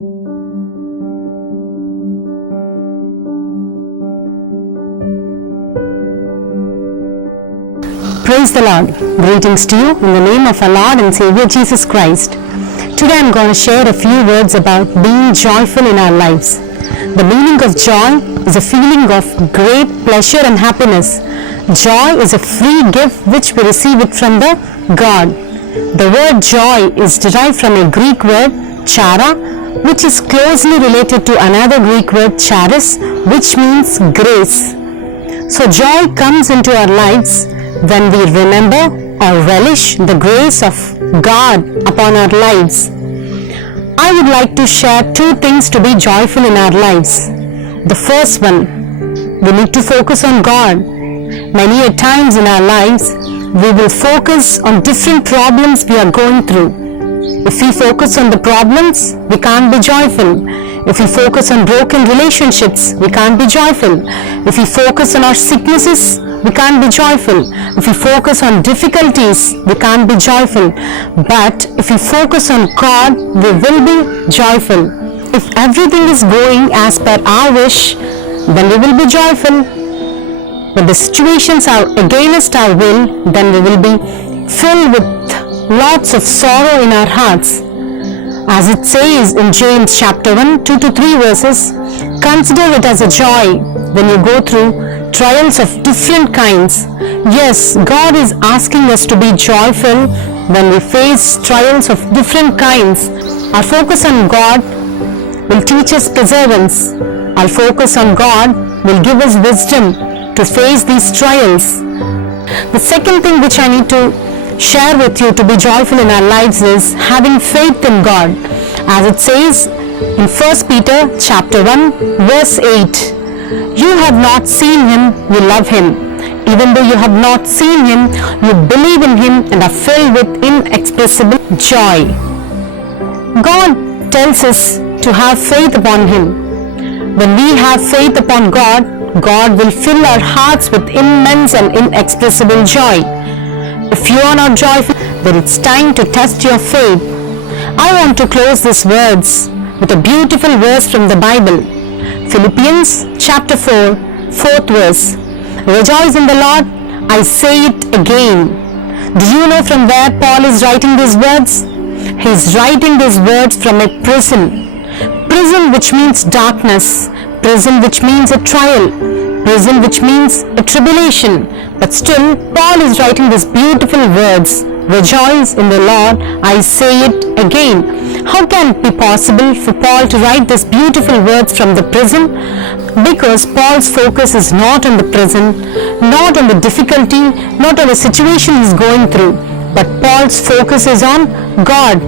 Praise the Lord. Greetings to you in the name of our Lord and Savior Jesus Christ. Today I'm going to share a few words about being joyful in our lives. The meaning of joy is a feeling of great pleasure and happiness. Joy is a free gift which we receive it from the God. The word joy is derived from a Greek word chara, which is closely related to another Greek word charis, which means grace. So joy comes into our lives when we remember or relish the grace of God upon our lives. I would like to share two things to be joyful in our lives. The first one, we need to focus on God. Many a times in our lives, we will focus on different problems we are going through. If we focus on the problems, we can't be joyful. If we focus on broken relationships, we can't be joyful. If we focus on our sicknesses, we can't be joyful. If we focus on difficulties, we can't be joyful. But if we focus on God, we will be joyful. If everything is going as per our wish, then we will be joyful. When the situations are against our will, then we will be filled with lots of sorrow in our hearts. As it says in James chapter 1, 2-3 verses, consider it as a joy when you go through trials of different kinds. Yes, God is asking us to be joyful when we face trials of different kinds. Our focus on God will teach us perseverance. Our focus on God will give us wisdom to face these trials. The second thing which I need to share with you to be joyful in our lives is having faith in God. As it says in 1 Peter chapter 1 verse 8, you have not seen him, you love him. Even though you have not seen him, you believe in him and are filled with inexpressible joy. God tells us to have faith upon him. When we have faith upon God, God will fill our hearts with immense and inexpressible joy. If you are not joyful, then it's time to test your faith. I want to close these words with a beautiful verse from the Bible. Philippians chapter 4, 4th verse. Rejoice in the Lord, I say it again. Do you know from where Paul is writing these words? He is writing these words from a prison. Prison which means darkness. Prison which means a trial. Prison which means a tribulation. But still, Paul is writing these beautiful words. Rejoice in the Lord, I say it again. How can it be possible for Paul to write these beautiful words from the prison? Because Paul's focus is not on the prison, not on the difficulty, not on the situation he is going through, but Paul's focus is on God.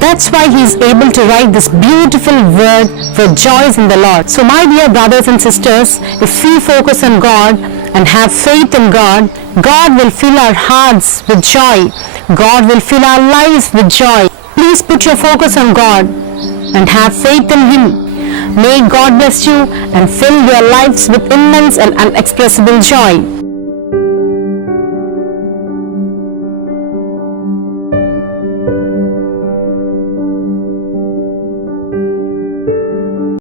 That's why he is able to write this beautiful word, rejoice in the Lord. So my dear brothers and sisters, if we focus on God and have faith in God, God will fill our hearts with joy. God will fill our lives with joy. Please put your focus on God and have faith in him. May God bless you and fill your lives with immense and unexpressible joy.